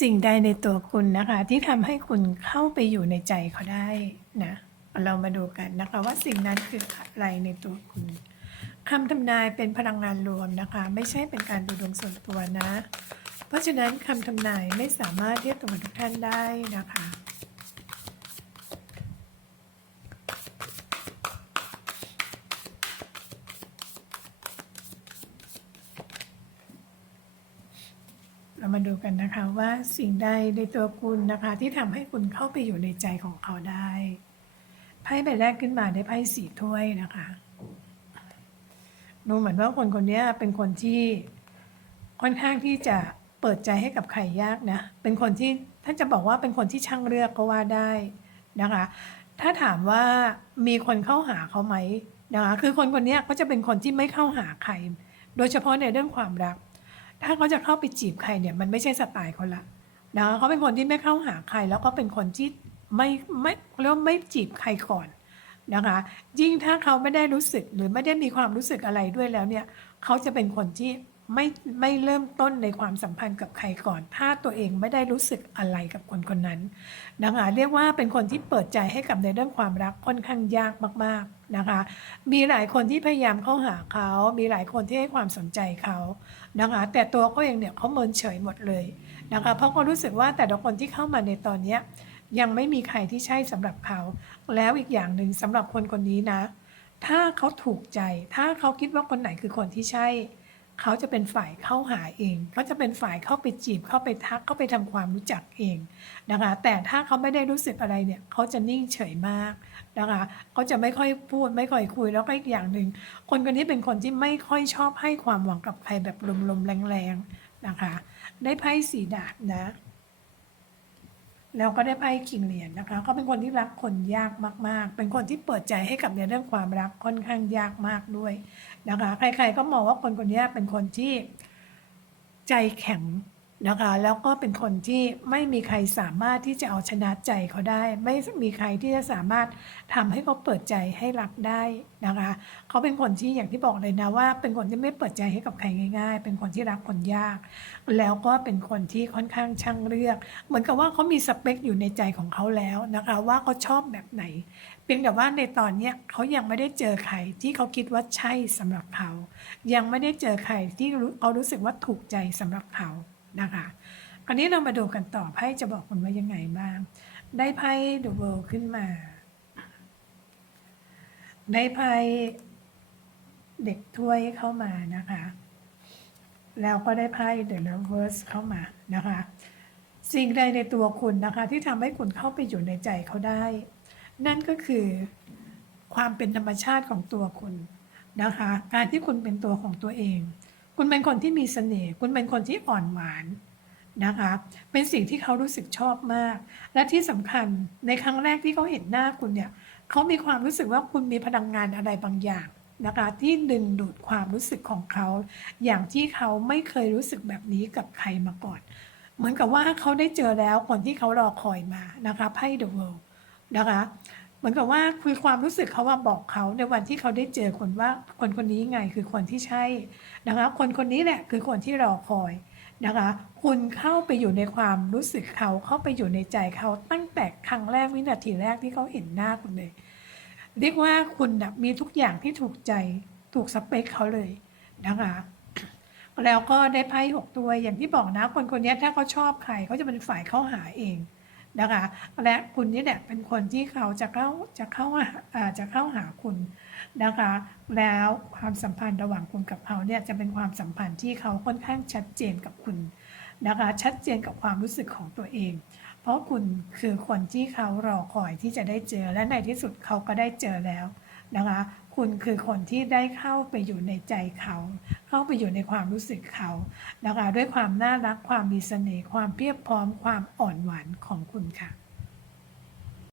สิ่งใดในตัวคุณนะคะ ที่ทำให้คุณเข้าไปอยู่ในใจเขาได้นะเรามาดูกันนะคะว่าสิ่งนั้นคืออะไรในตัวคุณคำทำนายเป็นพลังงานรวมนะคะ ไม่ใช่เป็นการดูดวงส่วนตัวนะ เพราะฉะนั้นคำทำนายไม่สามารถเทียบตัวทุกท่านได้นะคะ เรามาดูกันนะคะว่าสิ่งใดในตัวคุณนะคะที่ทำให้คุณเข้าไปอยู่ในใจของเขาได้ไพ่ใบแรกขึ้นมาได้ไพ่สีถ้วยนะคะดูเหมือนว่าคนคนนี้เป็นคนที่ค่อนข้างที่จะเปิดใจให้กับใครยากนะ เป็นคนที่ถ้าจะบอกว่าเป็นคนที่ช่างเลือกก็ว่าได้นะคะ ถ้าถามว่ามีคนเข้าหาเขาไหมนะคะ คือคนคนนี้ก็จะเป็นคนที่ไม่เข้าหาใคร โดยเฉพาะในเรื่องความรัก ถ้าเขาจะเข้าไปจีบใครเนี่ยมันไม่ใช่สไตล์เขาละนะเขาเป็นคนที่ไม่เข้าหาใคร แล้วก็เป็นคนที่ไม่ไม่เรียกว่าไม่จีบใครก่อนนะคะยิ่งถ้าเขาไม่ได้รู้สึกหรือไม่ได้มีความรู้สึกอะไรด้วยแล้วเนี่ยเขาจะเป็นคนที่ ไม่ไม่เริ่มต้นในความสัมพันธ์กับใครก่อน ถ้าตัวเองไม่ได้รู้สึกอะไรกับคนคนนั้นนะคะเรียกว่าเป็นคนที่เปิดใจให้กับในเรื่องความรักค่อนข้างยากมากๆนะคะ มีหลายคนที่พยายามเข้าหาเขา มีหลายคนที่ให้ความสนใจเขานะคะแต่ตัวเขาเองเนี่ยเขาเมินเฉยหมดเลยนะคะเพราะเขารู้สึกว่าแต่ละคนที่เข้ามาในตอนนี้ยยังไม่มีใครที่ใช่สำหรับเขา แล้วอีกอย่างหนึ่งสำหรับคนคนนี้นะ ถ้าเขาถูกใจ ถ้าเขาคิดว่าคนไหนคือคนที่ใช่ เขาจะเป็นฝ่ายเข้าหาเองเขาจะเป็นฝ่ายเข้าไปจีบ เข้าไปทักเข้าไปทำความรู้จักเองนะคะแต่ถ้าเขาไม่ได้รู้สึกอะไรเนี่ยเขาจะนิ่งเฉยมากนะคะเขาจะไม่ค่อยพูดไม่ค่อยคุยแล้วก็อีกอย่างหนึ่งคนคนนี้เป็นคนที่ไม่ค่อยชอบให้ความหวังกับใครแบบลมๆแรงๆนะคะ ได้ไพ่สีดาบนะ แล้วก็ได้ไพ่คิงเหรียญนะคะเขาเป็นคนที่รักคนยากมาก ๆ เป็นคนที่เปิดใจให้กับในเรื่องความรักค่อนข้างยากมากด้วยนะคะ ใคร ๆ ก็มองว่าคนคนนี้เป็นคนที่ใจแข็ง นะคะ แล้วก็เป็นคนที่ไม่มีใครสามารถที่จะเอาชนะใจเขาได้ ไม่มีใครที่จะสามารถทำให้เขาเปิดใจให้รักได้นะคะ เขาเป็นคนที่อย่างที่บอกเลยนะว่า เป็นคนที่ไม่เปิดใจให้กับใครง่าย ๆ เป็นคนที่รักคนยาก แล้วก็เป็นคนที่ค่อนข้างช่างเลือก เหมือนกับว่าเขามีสเปคอยู่ในใจของเขาแล้วนะคะ ว่าเขาชอบแบบไหน เพียงแต่ว่าในตอนนี้เขายังไม่ได้เจอใครที่เขาคิดว่าใช่สำหรับเขา ยังไม่ได้เจอใครที่เขารู้สึกว่าถูกใจสำหรับเขา นะคะคราวนี้เรามาดูกันต่อไพ่จะบอกคุณว่ายังไงบ้าง ได้ไพ่ The World ขึ้นมา ได้ไพ่เด็กถ้วยเข้ามานะคะ แล้วก็ได้ไพ่ The Lovers เข้ามานะคะ สิ่งใดในตัวคุณนะคะ ที่ทำให้คุณเข้าไปอยู่ในใจเขาได้ นั่นก็คือความเป็นธรรมชาติของตัวคุณนะคะ การที่คุณเป็นตัวของตัวเอง คุณเป็นคนที่มีเสน่ห์คุณเป็นคนที่อ่อนหวานนะคะ เป็นสิ่งที่เขารู้สึกชอบมาก และที่สำคัญในครั้งแรกที่เขาเห็นหน้าคุณเนี่ยเขามีความรู้สึกว่าคุณมีพลังงานอะไรบางอย่างนะคะที่ดึงดูดความรู้สึกของเขา อย่างที่เขาไม่เคยรู้สึกแบบนี้กับใครมาก่อน เหมือนกับว่าเขาได้เจอแล้วคนที่เขารอคอยมานะคะไพ่ The World นะคะ เหมือนกับว่าคุยความรู้สึกเขาว่าบอกเขาในวันที่เขาได้เจอคนว่าคนคนนี้ไงคือคนที่ใช่นะคะ คนคนนี้แหละคือคนที่รอคอยนะคะ คุณเข้าไปอยู่ในความรู้สึกเขาเข้าไปอยู่ในใจเขาตั้งแต่ครั้งแรกวินาทีแรกที่เขาเห็นหน้าคุณเลย เรียกว่าคุณนะมีทุกอย่างที่ถูกใจถูกสเปคเขาเลยนะคะแล้วก็ได้ไพ่หกตัวอย่างที่บอกนะ คนคนนี้ถ้าเขาชอบใครเขาจะเป็นฝ่ายเข้าหาเอง นะคะ และคุณนี่แหละเป็นคนที่เขาจะเข้าจะเข้าอ่าจะเข้าหาคุณนะคะ แล้วความสัมพันธ์ระหว่างคุณกับเขาเนี่ยจะเป็นความสัมพันธ์ที่เขาค่อนข้างชัดเจนกับคุณนะคะ ชัดเจนกับความรู้สึกของตัวเอง เพราะคุณคือคนที่เขารอคอยที่จะได้เจอและในที่สุดเขาก็ได้เจอแล้วนะคะ คุณคือคนที่ได้เข้าไปอยู่ในใจเขา เข้าไปอยู่ในความรู้สึกเขานะคะด้วยความน่ารักความมีเสน่ห์ความเพียบพร้อมความอ่อนหวานของคุณค่ะ